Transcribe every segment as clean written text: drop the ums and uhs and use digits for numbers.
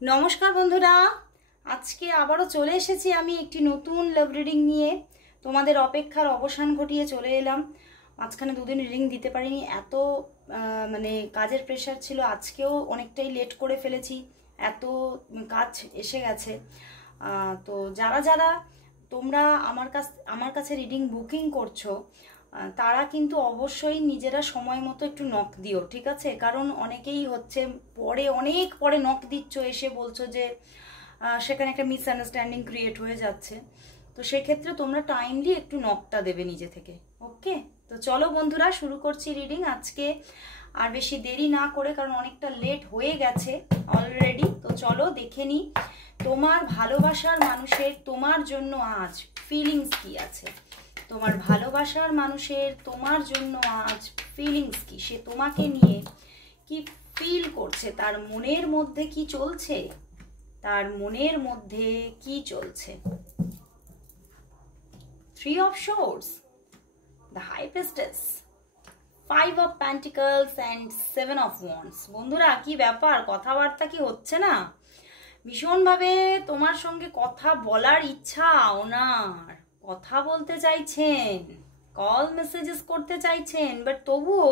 নমস্কার বন্ধুরা, আজকে আবারও চলে এসেছি আমি একটি নতুন লাভ রিডিং নিয়ে। তোমাদের অপেক্ষার অবসান ঘটিয়ে চলে এলাম। মাঝখানে দুদিন রিডিং দিতে পারিনি, এত মানে কাজের প্রেশার ছিল। আজকেও অনেকটাই লেট করে ফেলেছি, এত কাজ এসে গেছে। তো যারা যারা তোমরা আমার কাছে রিডিং বুকিং করছো, তারা কিন্তু অবশ্যই নিজেরা সময় মতো একটু নক দিও, ঠিক আছে? কারণ অনেকেই হচ্ছে অনেক পরে নক দিচ্ছ, এসে বলছো যে সেখানে একটা মিসআন্ডারস্ট্যান্ডিং ক্রিয়েট হয়ে যাচ্ছে। তো সেক্ষেত্রে তোমরা টাইমলি একটু নকটা দেবে নিজে থেকে। ওকে, তো চলো বন্ধুরা, শুরু করছি রিডিং আজকে। আর বেশি দেরি না করে, কারণ অনেকটা লেট হয়ে গেছে অলরেডি। তো চলো দেখে নিই তোমার ভালোবাসার মানুষের তোমার জন্য আজ ফিলিংস কি আছে। তোমার ভালোবাসার মানুষের তোমার জন্য আজ ফিলিংস কি, সে তোমাকে নিয়ে কি ফিল করছে, তার মনের মধ্যে কি চলছে, তার মনের মধ্যে কি চলছে। 3 of Swords, the High Priestess, 5 of Pentacles and 7 of Wands। বন্ধুরা, কি ব্যাপার, কথাবার্তা কি হচ্ছে না? ভীষণভাবে তোমার সঙ্গে কথা বলার ইচ্ছা ওনার, কথা বলতে চাইছেন, কল মেসেজেস করতে চাইছেন, বাট তবুও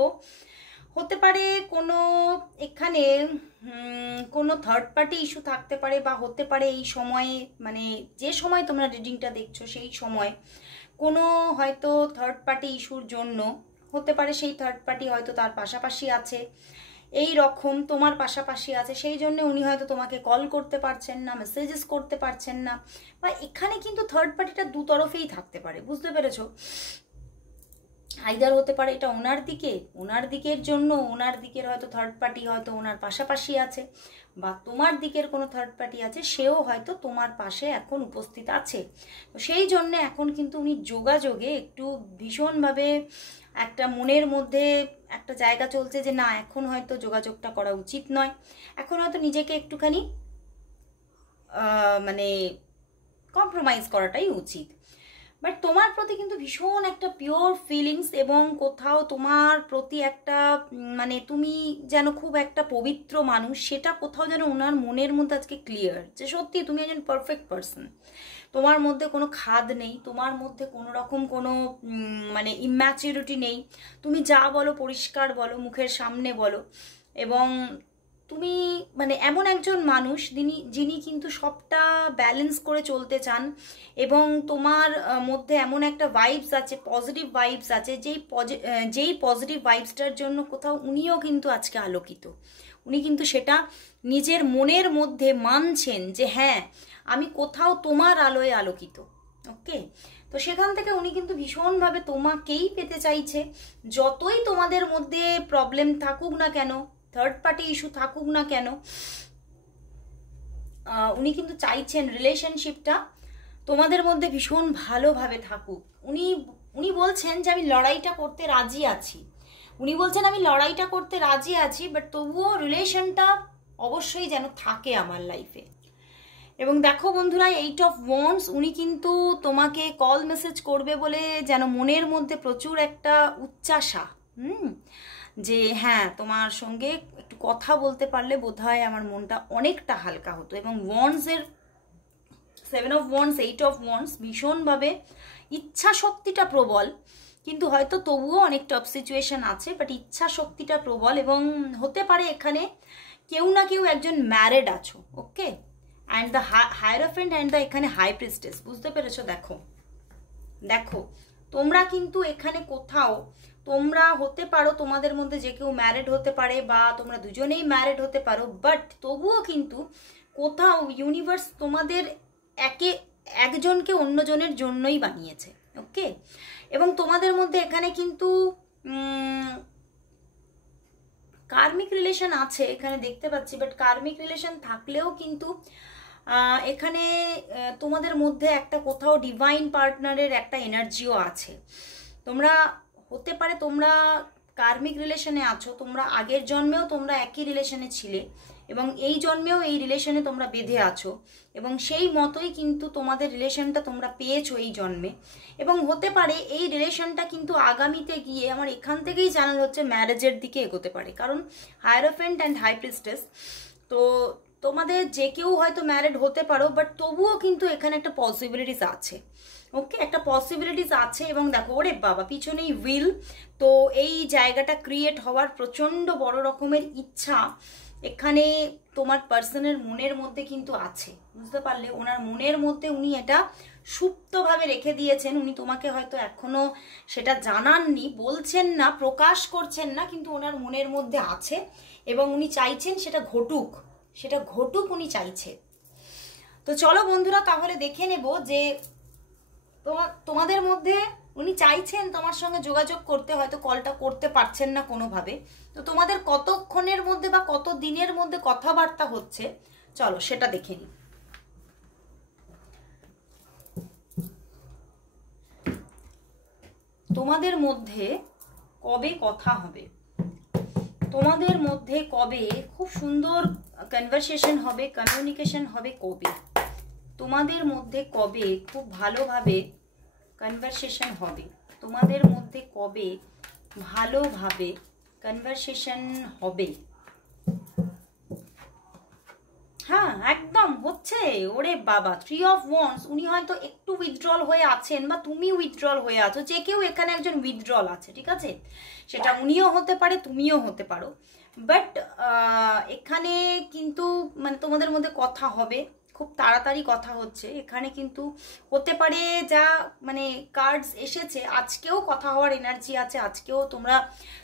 হতে পারে কোনো এখানে কোনো থার্ড পার্টি ইস্যু থাকতে পারে, বা হতে পারে এই সময়ে, মানে যে সময় তোমরা রিডিংটা দেখছো সেই সময় কোনো হয়তো থার্ড পার্টি ইস্যুর জন্য হতে পারে সেই থার্ড পার্টি হয়তো তার পাশাপাশি আছে, এই রকম তোমার পাশাপাশি আছে, সেই জন্য উনি হয়তো তোমাকে কল করতে পারছেন না, মেসেজেস করতে পারছেন না। বা এখানে কিন্তু থার্ড পার্টিটা দু তরফেই থাকতে পারে, বুঝতে পেরেছো? আইদার হতে পারে এটা ওনার দিকের জন্য, ওনার দিকের হয়তো থার্ড পার্টি হয়তো ওনার পাশাপাশি আছে, বা তোমার দিকের কোনো থার্ড পার্টি আছে, সেও হয়তো তোমার পাশে এখন উপস্থিত আছে। তো সেই জন্য এখন কিন্তু উনি যোগাযোগে একটু ভীষণভাবে একটা মনের মধ্যে একটা জায়গা চলছে যে না, এখন হয়তো যোগাযোগটা করা উচিত নয়, এখন হয়তো নিজেকে একটুখানি মানে কম্প্রোমাইজ করাটাই উচিত। বাট তোমার প্রতি কিন্তু ভীষণ একটা পিওর ফিলিংস, এবং কোথাও তোমার প্রতি একটা মানে তুমি যেন খুব একটা পবিত্র মানুষ, সেটা কোথাও যেন ওনার মনের মধ্যে আজকে ক্লিয়ার, যে সত্যি তুমি একজন পারফেক্ট পারসন। তোমার মধ্যে কোনো খাদ নেই, তোমার মধ্যে কোনো রকম কোনো মানে ইম্যাচিউরিটি নেই। তুমি যা বলো পরিষ্কার বলো, মুখের সামনে বলো, এবং তুমি মানে এমন একজন মানুষ যিনি কিন্তু সবটা ব্যালেন্স করে চলতে চান, এবং তোমার মধ্যে এমন একটা ভাইবস আছে, পজিটিভ ভাইবস আছে, যেই পজিটিভ ভাইবসটার জন্য কোথাও উনিও কিন্তু আজকে আলোকিত। উনি কিন্তু সেটা নিজের মনের মধ্যে মানছেন যে হ্যাঁ, আমি কোথাও তোমার আলোয় আলোকিত। ওকে, তো সেখান থেকে উনি কিন্তু ভীষণভাবে তোমাকেই পেতে চাইছে। যতই তোমাদের মধ্যে প্রবলেম থাকুক না কেন, থার্ড পার্টি ইস্যু থাকুক না কেন, উনি কিন্তু চাইছেন রিলেশনশিপটা তোমাদের মধ্যে ভীষণ ভালোভাবে থাকুক। উনি বলছেন যে আমি লড়াইটা করতে রাজি আছি, বাট তবুও রিলেশনটা অবশ্যই যেন থাকে আমার লাইফে। এবং দেখো বন্ধুরা, 8 of Wands, উনি কিন্তু তোমাকে কল মেসেজ করবে বলে যেন মনের মধ্যে প্রচুর একটা উচ্চাসা, যে হ্যাঁ, তোমার সঙ্গে একটু কথা বলতে পারলে বোধহয় আমার মনটা অনেকটা হালকা হতো। এবং ওয়ান্ডসের 7 of Wands, 8 of Wands ভীষণভাবে ইচ্ছা শক্তিটা প্রবল, কিন্তু হয়তো তবুও অনেক টফ সিচুয়েশন আছে, বাট ইচ্ছা শক্তিটা প্রবল। এবং হতে পারে এখানে কেউ না কেউ একজন ম্যারিড আছো। Okay, and the hierophant and the এখানে হাই প্রিস্টেস, বুঝতে পেরেছো? দেখো তোমরা কিন্তু এখানে কোথাও তোমরা হতে পারো, তোমাদের মধ্যে যে কেউ ম্যারিড হতে পারে, বা তোমরা দুজনেই ম্যারিড হতে পারো, বাট তবুও কিন্তু কোথাও ইউনিভার্স তোমাদের একজনকে অন্যজনের জন্যই বানিয়েছে। ওকে, এবং তোমাদের মধ্যে এখানে কিন্তু কার্মিক রিলেশন আছে এখানে দেখতে পাচ্ছি, বাট কার্মিক রিলেশন থাকলেও কিন্তু এখানে তোমাদের মধ্যে একটা কোথাও ডিভাইন পার্টনারের একটা এনার্জিও আছে। তোমরা হতে পারে তোমরা কার্মিক রিলেশনে আছো, তোমরা আগের জন্মেও তোমরা একই রিলেশনে ছিলে, এবং এই জন্মেও এই রিলেশনে তোমরা বেঁধে আছো, এবং সেই মতোই কিন্তু তোমাদের রিলেশনটা তোমরা পেয়েছো এই জন্মে। এবং হতে পারে এই রিলেশনটা কিন্তু আগামীতে গিয়ে আমার এখান থেকেই চ্যানেল হচ্ছে ম্যারেজের দিকে এগোতে পারে, কারণ হায়ারোফেন্ট অ্যান্ড হাই প্রিস্টেস। তো তোমাদের যে কেউ হয়তো ম্যারিড হতে পারো, বাট তবুও কিন্তু এখানে একটা পসিবিলিটিস আছে। ওকে, একটা পসিবিলিটিস আছে। এবং দেখো ওরে বাবা পিছনেই উইল, তো এই জায়গাটা ক্রিয়েট হওয়ার প্রচণ্ড বড় রকমের ইচ্ছা এখানে তোমার পার্সনের মনের মধ্যে কিন্তু আছে, বুঝতে পারলে? ওনার মনের মধ্যে উনি এটা সুপ্তভাবে রেখে দিয়েছেন। উনি তোমাকে হয়তো এখনো সেটা জানাননি, বলছেন না, প্রকাশ করছেন না, কিন্তু ওনার মনের মধ্যে আছে এবং উনি চাইছেন সেটা ঘটুক, সেটা ঘটুক উনি চাইছে। তো চলো বন্ধুরা তাহলে দেখে নেব যে তোমাদের মধ্যে উনি চাইছেন তোমার সঙ্গে যোগাযোগ করতে, হয়তো কলটা করতে পারছেন না কোনোভাবে। তো তোমাদের কতক্ষণের মধ্যে বা কত দিনের মধ্যে কথাবার্তা হচ্ছে চলো সেটা দেখে নিই। তোমাদের মধ্যে কবে কথা হবে, তোমাদের মধ্যে কবে খুব সুন্দর কনভারসেশন হবে, কমিউনিকেশন হবে, কবে তোমাদের মধ্যে কবে খুব ভালোভাবে কনভারসেশন হবে, তোমাদের মধ্যে কবে ভালোভাবে কনভারসেশন হবে। হ্যাঁ একদম হচ্ছে। ওরে বাবা 3 of Wands, উনি হয়তো একটু উইথড্রল হয়ে আছেন বা তুমি উইথড্রল হয়ে আছো, যে কেউ এখানে একজন উইথড্রল আছে, ঠিক আছে? সেটা উনিও হতে পারে, তুমিও হতে পারো। বাট এখানে কিন্তু মানে তোমাদের মধ্যে কথা হবে, খুব তাড়াতাড়ি কথা হচ্ছে এখানে, কিন্তু হতে পারে যা মানে কার্ডস এসেছে আজকেও কথা হওয়ার এনার্জি আছে, আজকেও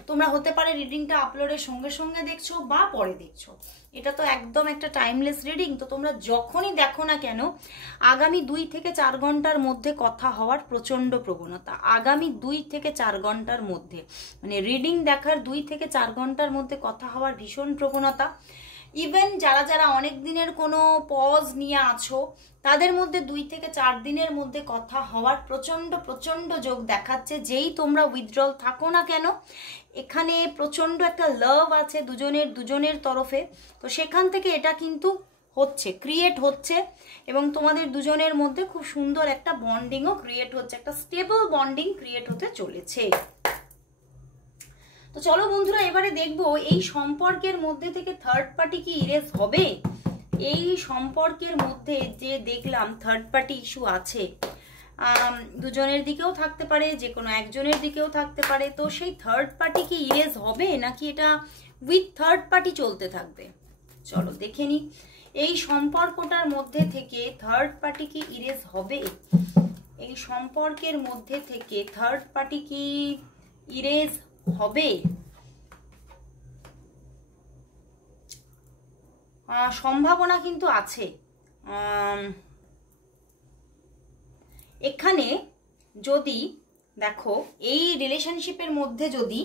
তোমরা হতে পারে রিডিংটা আপলোডের সঙ্গে সঙ্গে দেখছো বা পরে দেখছো। এটা তো একদম একটা টাইমলেস রিডিং, তো তোমরা যখনই দেখো না কেন আগামী 2 থেকে 4 ঘন্টার মধ্যে কথা হওয়ার প্রচণ্ড প্রবণতা, আগামী 2 থেকে 4 ঘন্টার মধ্যে, মানে রিডিং দেখার 2 থেকে 4 ঘন্টার মধ্যে কথা হওয়ার ভীষণ প্রবণতা। ইভেন যারা যারা অনেক দিনের কোনো পজ নিয়ে আছো তাদের মধ্যে 2 থেকে 4 দিনের মধ্যে কথা হওয়ার প্রচণ্ড যোগ দেখাচ্ছে। যেই তোমরা উইথড্রল থাকো না কেন এখানে প্রচণ্ড একটা লাভ আছে দুজনের তরফে, তো সেখান থেকে এটা কিন্তু হচ্ছে, ক্রিয়েট হচ্ছে এবং তোমাদের দুজনের মধ্যে খুব সুন্দর একটা বন্ডিংও ক্রিয়েট হচ্ছে, একটা স্টেবল বন্ডিং ক্রিয়েট হতে চলেছে। তো চলো বন্ধুরা এবারে দেখবো এই সম্পর্কের মধ্যে থেকে থার্ড পার্টি কি ইরেজ হবে। এই সম্পর্কের মধ্যে যে দেখলাম থার্ড পার্টি ইস্যু আছে, দুজনের দিকেও থাকতে পারে, যে কোনো একজনের দিকেও থাকতে পারে, তো সেই থার্ড পার্টি কি ইরেজ হবে নাকি এটা উইথ থার্ড পার্টি চলতে থাকবে চলো দেখে নি। এই সম্পর্কটার মধ্যে থেকে থার্ড পার্টি কি ইরেজ হবে, এই সম্পর্কের মধ্যে থেকে থার্ড পার্টি কি ইরেজ হবে। সম্ভাবনা কিন্তু আছে। এখানে যদি দেখো এই রিলেশনশিপের মধ্যে যদি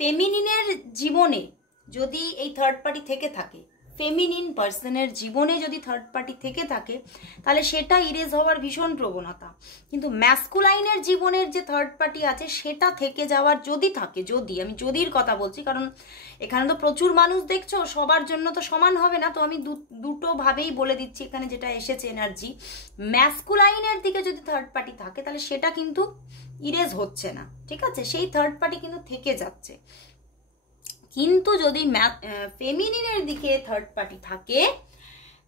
ফেমিনিনের জীবনে যদি এই থার্ড পার্টি থেকে থাকে, ফেমিনিন পার্সনের জীবনে যদি থার্ড পার্টি থেকে থাকে তাহলে সেটা ইরেজ হওয়ার ভীষণ প্রবণতা। কিন্তু ম্যাসকুলাইনের জীবনের যে থার্ড পার্টি আছে সেটা থেকে যাওয়ার যদি থাকে, যদি আমি যদির কথা বলছি কারণ এখানে তো প্রচুর মানুষ দেখছো, সবার জন্য তো সমান হবে না, তো আমি দুটো ভাবেই বলে দিচ্ছি এখানে যেটা এসেছে এনার্জি। ম্যাসকুলাইনের দিকে যদি থার্ড পার্টি থাকে তাহলে সেটা কিন্তু ইরেজ হচ্ছে না, ঠিক আছে? সেই থার্ড পার্টি কিন্তু থেকে যাচ্ছে। কিন্তু যদি ফেমিনিনের দিকে থার্ড পার্টি থাকে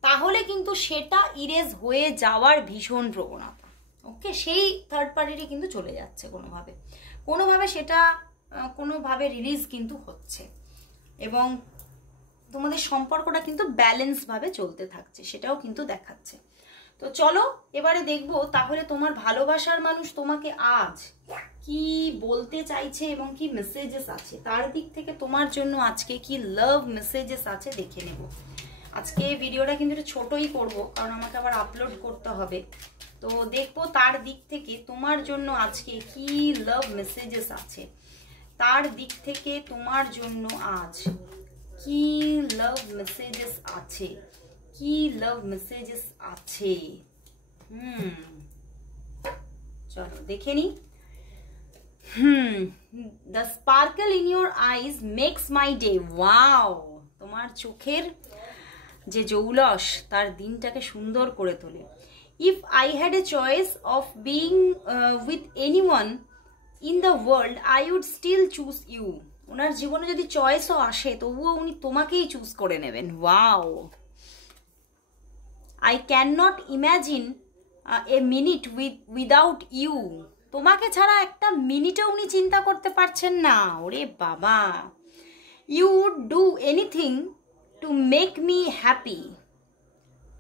তাহলে কিন্তু সেটা ইরেজ হয়ে যাওয়ার ভীষণ প্রবণতা। ওকে, সেই থার্ড পার্টিটি কিন্তু চলে যাচ্ছে কোনোভাবে সেটা কোনোভাবে রিলিজ কিন্তু হচ্ছে এবং তোমাদের সম্পর্কটা কিন্তু ব্যালেন্স ভাবে চলতে থাকছে, সেটাও কিন্তু দেখাচ্ছে। তো চলো এবারে দেখবো তাহলে তোমার ভালোবাসার মানুষ তোমাকে আজ কি বলতে চাইছে এবং কি মেসেজেস আছে, তার দিক থেকে তোমার জন্য আজকে কি লাভ মেসেজেস আছে দেখে নেব। আজকে ভিডিওটা কিন্তু একটু ছোটই করব কারণ আমাকে আবার আপলোড করতে হবে, তো দেখবো তার দিক থেকে তোমার জন্য আজকে কি লাভ মেসেজেস আছে, তার দিক থেকে তোমার জন্য আজ কি লাভ মেসেজেস আছে, কি লাভ মেসেজেস আছে। চলো দেখে নি। The sparkle in your eyes makes my day. Wow, তোমার চোখের যে জৌলস তার দিনটাকে সুন্দর করে তোলে। If I had a choice of being with anyone in the world I would still choose you. ওনার জীবনে যদি চয়েসও আসে তবুও উনি তোমাকেই চুজ করে নেবেন। Wow, I can not imagine a minute without you. তোমাকে ছাড়া একটা মিনিটও উনি চিন্তা করতে পারছেন না। ওরে বাবা, you would do anything to make me happy.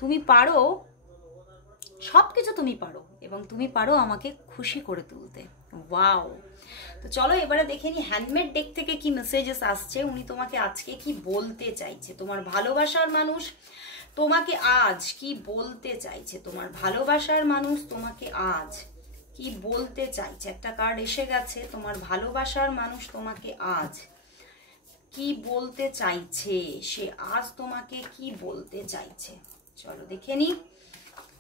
তুমি পারো, সব কিছু তুমি পারো, এবং তুমি পারো আমাকে খুশি করে তুলতে। ওয়াও। তো চলো এবারে দেখে নি হ্যান্ডমেড ডেক থেকে কি মেসেজেস আসছে, উনি তোমাকে আজকে কি বলতে চাইছে। তোমার ভালোবাসার মানুষ তোমাকে আজ কি বলতে চাইছে, তোমার ভালোবাসার মানুষ তোমাকে আজ কি বলতে চাইছে। একটা কার্ড এসে গেছে, তোমার ভালোবাসার মানুষ তোমাকে আজ কি বলতে চাইছে, সে আজ তোমাকে কি বলতে চাইছে। চলো দেখে নি।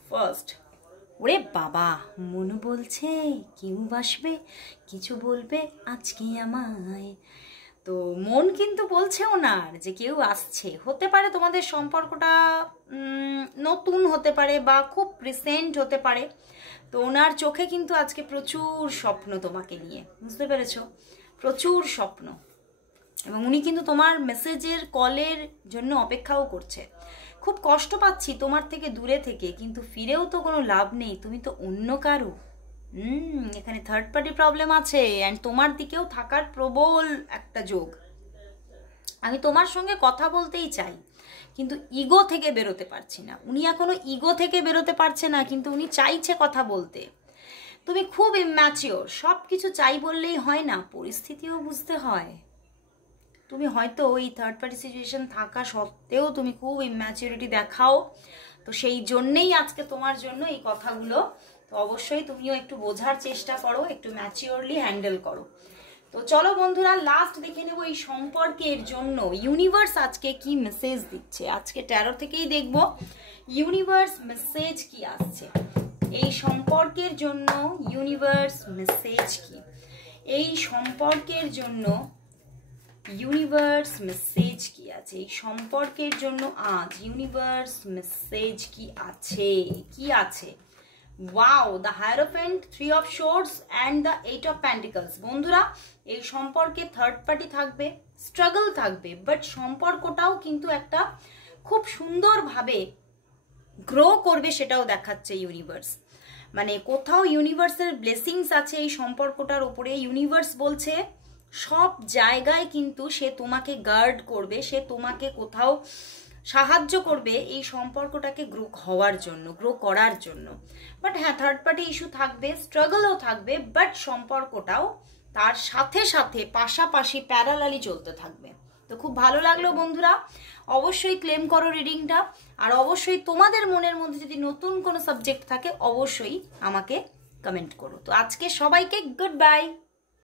ফার্স্ট, ওরে বাবা, মন বলছে কেউ বাসবে, কিছু বলবে আজকে আমায়। তো মন কিন্তু বলছে ওনার যে কেউ আসছে। হতে পারে তোমাদের সম্পর্কটা নতুন হতে পারে বা খুব রিসেন্ট হতে পারে। তো ওনার চোখে কিন্তু আজকে প্রচুর স্বপ্ন তোমাকে নিয়ে, বুঝতে পেরেছো? প্রচুর স্বপ্ন, এবং উনি কিন্তু তোমার মেসেজের কলের জন্য অপেক্ষাও করছে। খুব কষ্ট পাচ্ছি তোমার থেকে দূরে থেকে, কিন্তু ফিরেও তো কোনো লাভ নেই, তুমি তো অন্য কারো। এখানে থার্ড পার্টি প্রবলেম আছে, অ্যান্ড তোমার দিকেও থাকার প্রবল একটা যোগ। আমি তোমার সঙ্গে কথা বলতেই চাই, কিন্তু ইগো থেকে বেরোতে পারছি না। উনি এখনো ইগো থেকে বেরোতে পারছে না, কিন্তু উনি চাইছে কথা বলতে। তুমি খুব ইম্যাচিওর, সব কিছু চাই বললেই হয় না, পরিস্থিতিও বুঝতে হয়। তুমি হয়তো এই থার্ড পার্টি সিচুয়েশন থাকা সত্ত্বেও তুমি খুব ইম্যাচিউরিটি দেখাও। তো সেই জন্যেই আজকে তোমার জন্য এই কথাগুলো। তো অবশ্যই তুমিও একটু বোঝার চেষ্টা করো, একটু ম্যাচিওরলি হ্যান্ডেল করো। তো চলো বন্ধুরা, লাস্ট দেখে নেবো এই সম্পর্কের জন্য ইউনিভার্স আজকে কি মেসেজ দিচ্ছে। আজকে ট্যারো থেকেই দেখবো ইউনিভার্স মেসেজ কি আসছে এই সম্পর্কের জন্য। ইউনিভার্স মেসেজ কি এই সম্পর্কের জন্য, ইউনিভার্স মেসেজ কি আছে এই সম্পর্কের জন্য আজ। ইউনিভার্স মেসেজ কি আছে, কি আছে? Wow, the hierophant, 3 of swords and the 8 of pentacles. বন্ধুরা, এই সম্পর্কে থার্ড পার্টি থাকবে, স্ট্রাগল থাকবে, বাট সম্পর্কটাও কিন্তু একটা খুব সুন্দরভাবে গ্রো করবে, সেটাও দেখাচ্ছে ইউনিভার্স। মানে কোথাও ইউনিভার্সের ব্লেসিংস আছে এই সম্পর্কটার উপরে। ইউনিভার্স বলছে সব জায়গায় কিন্তু সে তোমাকে গার্ড করবে, সে তোমাকে কোথাও সাহায্য করবে এই সম্পর্কটাকে গ্রো হওয়ার জন্য, গ্রো করার জন্য। বাট হ্যাঁ, থার্ড পার্টি ইস্যু থাকবে, স্ট্রাগলও থাকবে, বাট সম্পর্কটাও তার সাথে সাথে পাশাপাশি প্যারালালি চলতে থাকবে। তো খুব ভালো লাগলো বন্ধুরা, অবশ্যই ক্লেম করো রিডিংটা। আর অবশ্যই তোমাদের মনের মধ্যে যদি নতুন কোনো সাবজেক্ট থাকে অবশ্যই আমাকে কমেন্ট করো। তো আজকে সবাইকে গুড বাই।